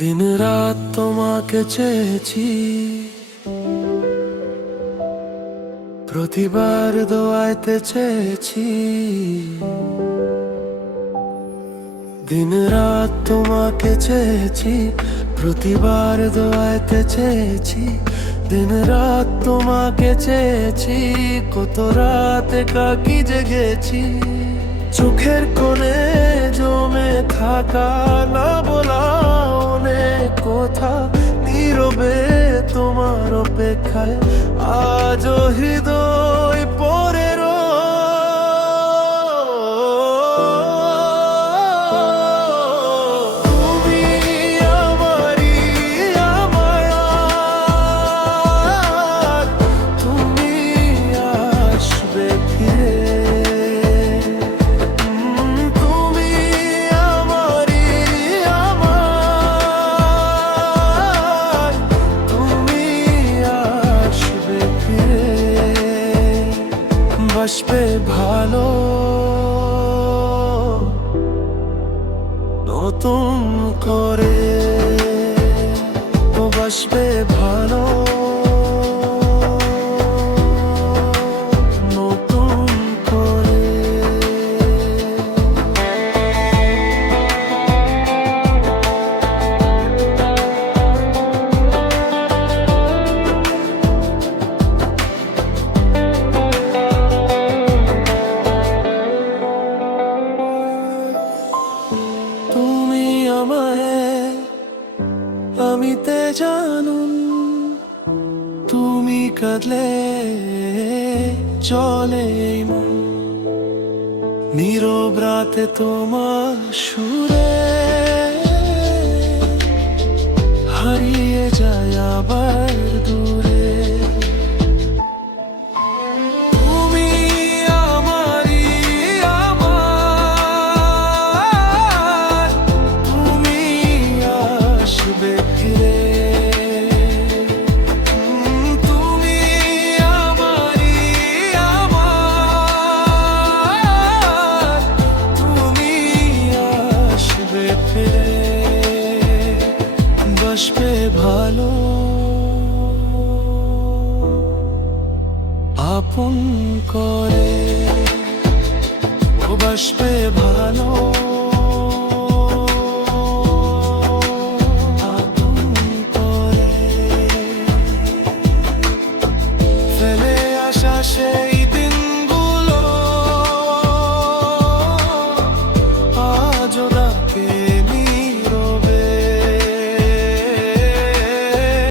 দিন রাত তোমাকে চেয়েছি, প্রতিবার দোয়াইতে চেয়েছি। দিন রাত তোমাকে চেয়েছি, প্রতিবার দোয়াইতে চেয়েছি। দিন রাত তোমাকে চেয়েছি, কত রাত একাকী জেগেছি। চোখের কোণে জমে থাকা না বলা অনেক কথা, নীরবে তোমার অপেক্ষায় আজও হৃদয় পড়ে তুমি আমারই আমায়ার, তুমি আসবে ফিরে। তুমি আমারই আমার, তুমি আসবে ফিরে। বাসবে ভালো নতুন করে, ও বাসবে ভালো নতুন করে। তুমি আমায় আমিতে জানুন, তুমি কাঁদলে চলে এই মন। নীরব রাতে তোমার সুরে হারিয়ে যায় আবার দূরে। তুমি আমারই আমার, তুমি আসবে ফিরে। তুমি আমারই আমার, তুমি আসবে ফিরে। বাসবে ভালো আপন করে, ও বাসবে ভালো